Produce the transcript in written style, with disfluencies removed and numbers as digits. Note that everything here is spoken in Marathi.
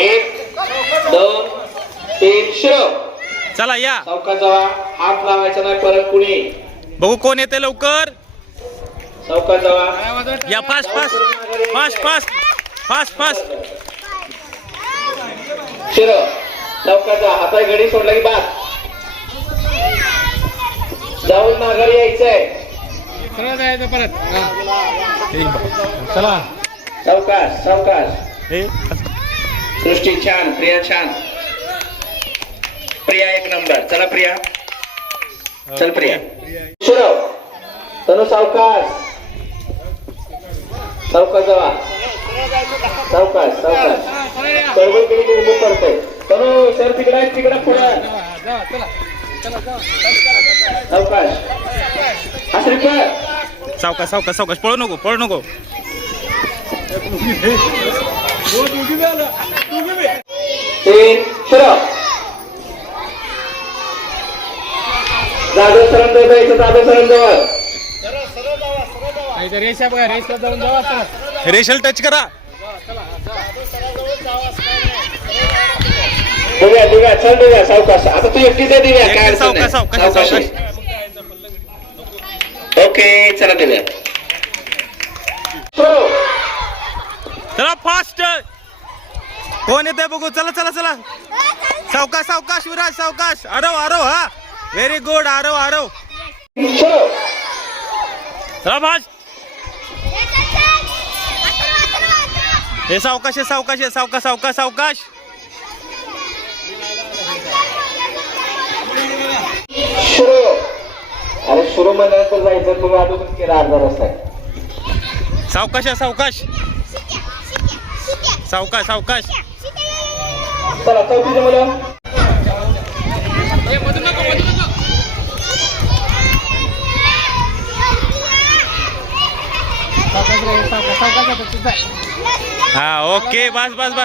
1 2 3 सुरू. चला या सावकाश जावा. हात लावायचा नाही परत कुणी. बघू कोण येते लवकर. सावकाश जावा. या fast fast fast fast fast fast. सुरू. सावकाश जा. हाताची घडी सोडला की बाद. जाऊन माघारी यायचंय. चला सावकाश सावकाश. हे सृष्टी छान. प्रिया छान. प्रिया एक नंबर. चला प्रिया. चल प्रिया. सुरू. तनु सावकाश. सावकाश जावा. सावकाश सावकाश. गडबड केली की उभं पडतंय. तनु सर तिकडे आहे तिकडे पुढे. सावकाश. आश्रित सावकाश सावकाश सावकाश. पळू नको पळू नको. 3 सुरू. जाधव सरांजवळ जायचं. जाधव सरांजवळ. रेशल टच करा. दिव्या दिव्या चल दिव्या. सावकाश. आता तू एकटीच आहे दिव्या. काय अडचण सावकाश नाही. सावकाश सावकाश. सावकाश. ओके चला दिव्या. सुरू. चला फास्ट. कोण येते बघू. चला चला चला. सावकाश सावकाश विराज सावकाश. आरव आरव. हा व्हेरी गुड. आरव आरव. सुरू. चला फास्ट. हे सावकाश आहे सावकाश आहे. सावकाश सावकाश सावकाश. सुरू. अरे सुरू म्हणल्यानंतर जायचं. तुम्ही अगोदर केला अर्धा रस्ता आहे. सावकाश आहे सावकाश. सावकाश सावकाश. चला चौथीचे मुलं. हा ओके बस बस बस.